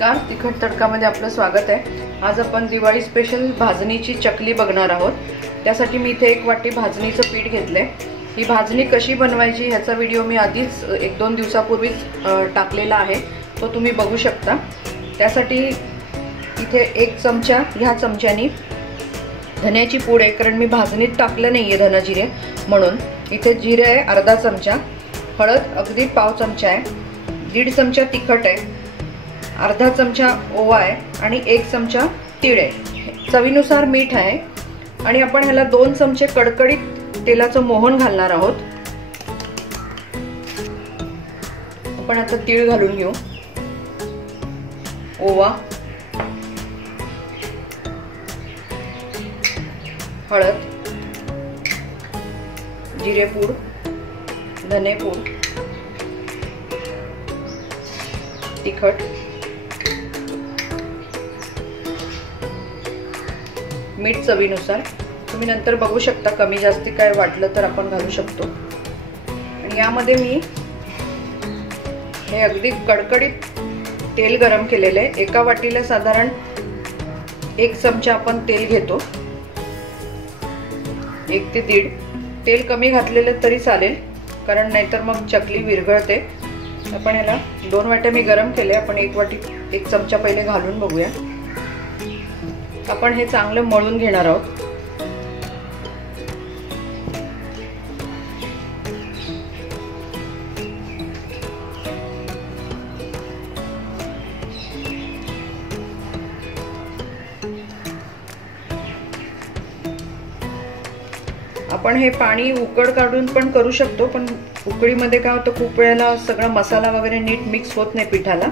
नमस्कार, तिखट तडकामध्ये आपलं स्वागत आहे। आज आपण दिवाळी स्पेशल भाजणीची चकली बघणार आहोत। त्यासाठी मी इथे 1 वाटी भाजणीचं पीठ घेतले। ही भाजणी कशी बनवायची ह्याचा व्हिडिओ मी आधीच 1-2 दिवसापूर्वीच टाकलेला आहे, तो तुम्ही बघू शकता। त्यासाठी इथे 1 चमचा ह्या चमच्यानी धन्याची पूड आहे, कारण मी भाजणीत टाकलं नाहीये धना जिरे म्हणून। इथे जिरे आहे अर्धा चमचा, हळद अगदी पाव चमचा आहे, 1.5 चमचा तिखट आहे, अर्धा चमचा ओवा आहे आणि 1 चमचा तीळ आहे, चवीनुसार मीठ आहे। आणि आपण ह्याला 2 चमचे कडकडीत तेलाचं मोहन घालणार आहोत। आपण आता तीळ घालून घेऊ, ओवा, हळद, जिरेपूड, धनेपूड, तिखट, मीठ चवीनुसार। तुम्ही नंतर बघू शकता कमी जास्ती काय वाटलं तर आपण घालू शकतो। आणि यामध्ये मी हे अगदी कडकडीत तेल गरम केलेले आहे। 1 वाटीला साधारण 1 चमचा आपण तेल घेतो, 1 ते 1.5। तेल कमी घातलेलं तरी चालेल, कारण नाहीतर मग चकली विरघळते। आपण याला 2 वाट्या मी गरम केले, आपण 1 वाटी 1 चमचा पहिले घालून बघूया। आपण हे चांगलं मळून घेणार आहोत। आपण हे पाणी उकड काढून पण करू शकतो, पण उकळीमध्ये काय होतं खूप वेळेला सगळा मसाला वगैरे नीट मिक्स होत नाही पिठाला।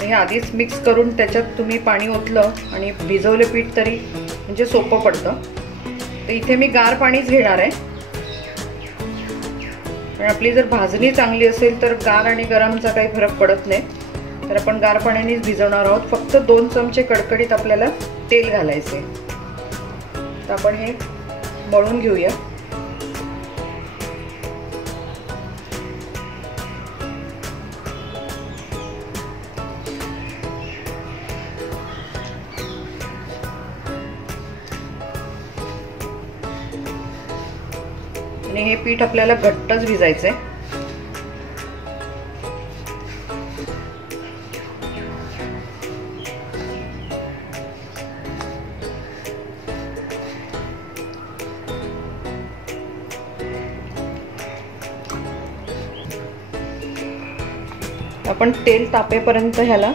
हे आधीच मिक्स करून त्याच्यात तुम्ही पाणी ओतलं आणि भिजवले पीठ तरी म्हणजे सोपं पडतं। तर इथे मी गार पाणीच घेणार आहे, पण आपली जर भाजणी चांगली असेल तर गार आणि गरमचा काही फरक पडत नाही। तर आपण गार पाण्यानेच भिजवणार आहोत। फक्त 2 चमचे कडकडीत आपल्याला तेल घालायचे। तर आपण हे मळून घेऊया। आणि हे पीठ आपल्याला घट्टच भिजायचंय। आपण तेल तापेपर्यंत ह्याला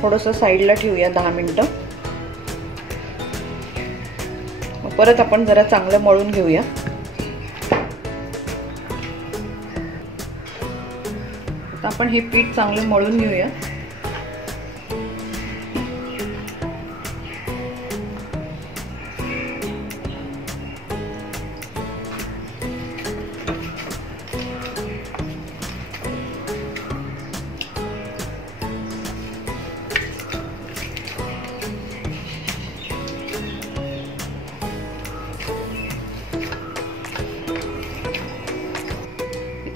थोडंसं साईडला ठेवूया 10 मिनिटं। परत आपण जरा चांगलं मळून घेऊया। आता आपण हे पीठ चांगलं मळून घेऊया।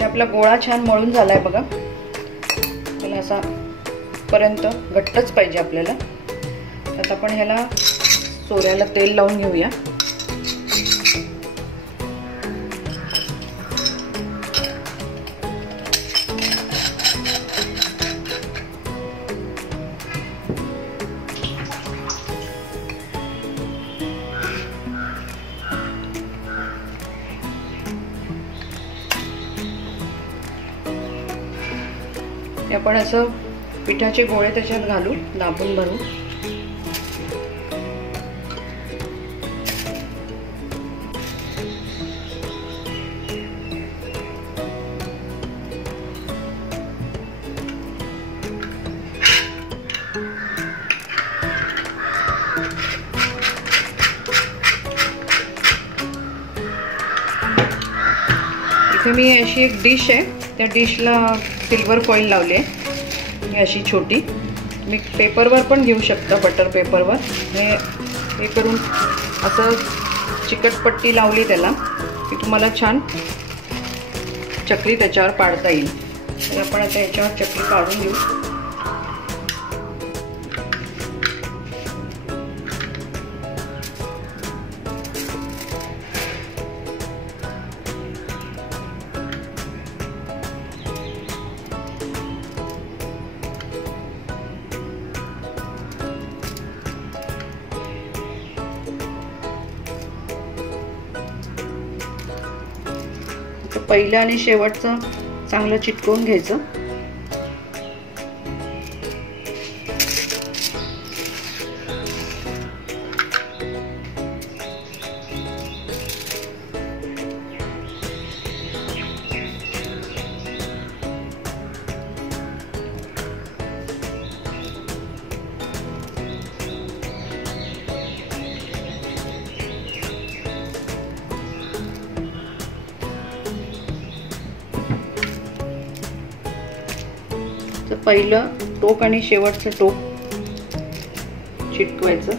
आपला गोळा छान मळून झालाय बघा। त्याला असा पर्यंत घट्टच पाहिजे आपल्याला। आता आपण ह्याला सोऱ्याला तेल लावून घेऊया। आपण असं पिठाचे गोळे त्याच्यात घालू, दाबून भरू। इथे मी अशी एक डिश आहे, त्या डिशला सिल्वर फॉइल लावली आहे अशी छोटी। मी पेपरवर पण घेऊ शकता, बटर पेपरवर। हे करून असं चिकटपट्टी लावली त्याला की तुम्हाला छान चकली त्याच्यावर पाडता येईल। तर आपण आता याच्यावर चकली काढून घेऊ। पहिलं आणि शेवटचं चांगलं चिटकवून घ्यायचं. पहिलं टोक आणि शेवटचं टोक चिटकवायचं.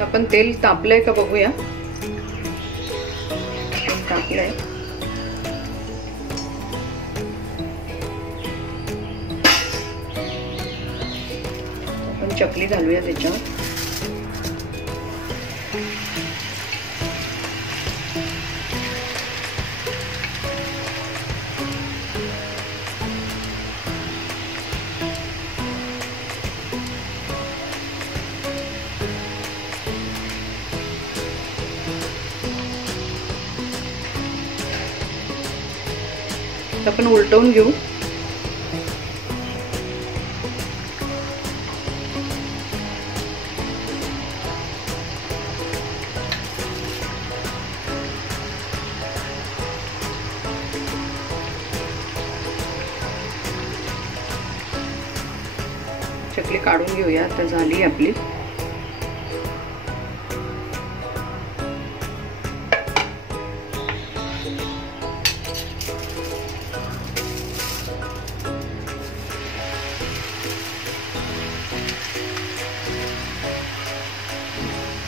आपण तेल तापलंय का बघूया. तापलंय. आपण चकली घालूया त्याच्यावर. आपण उलटवून घेऊ. चकली काढून घेऊया. आता झाली आपली.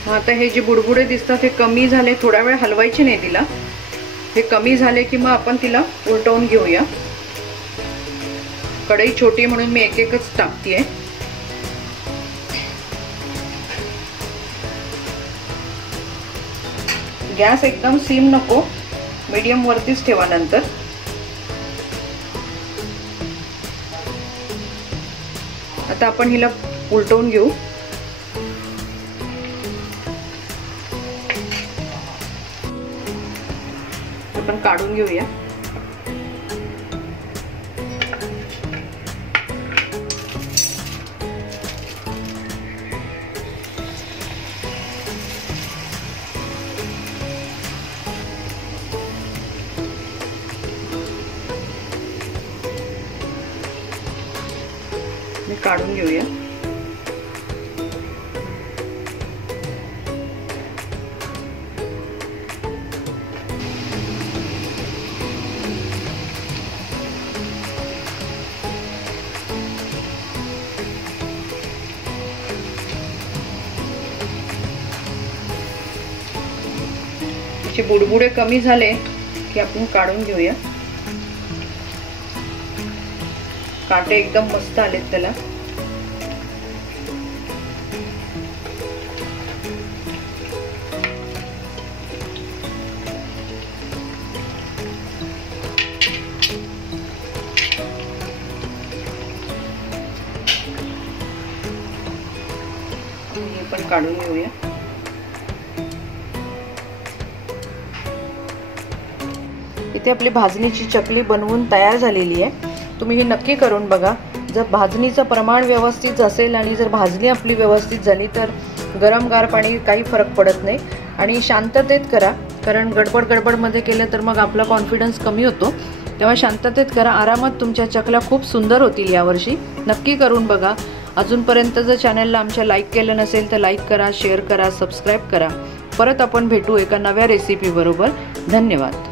आता हे जे बुडबुडे दिसतात हे कमी झाले. थोडा वेळ हलवायचे नाही तिला. हे कमी झाले की मग आपण तिला उलटवून घेऊया. कढई छोटी म्हणून मी एक एकच टाकतेय. गॅस एकदम सिम नको, मीडियम वरतीच ठेवा. नंतर आता आपण हिला उलटवून घेऊ. आपण काढून घेऊया. काढून घेऊया. बुडबुडे कमी झाले की आपण काढून घेऊया. काटे एकदम मस्त आलेत त्याला. हे पण काढून घेऊया. इथे आपली भाजणीची चकली बनवून तयार झालेली आहे. तुम्ही हे नक्की करून बघा. जर भाजणीचं प्रमाण व्यवस्थित असेल आणि जर भाजणी आपली व्यवस्थित झाली तर गरम गार पाणी काही फरक पडत नाही. आणि शांततेत करा, कारण गडबडमध्ये केलं तर मग आपला कॉन्फिडन्स कमी होतो. तेव्हा शांततेत करा. आरामात तुमच्या चकल्या खूप सुंदर होतील यावर्षी. नक्की करून बघा अजूनपर्यंत जर चॅनलला आमच्या लाईक केलं नसेल तर लाईक करा, शेअर करा, सबस्क्राईब करा. परत आपण भेटू एका नव्या रेसिपी बरोबर. धन्यवाद.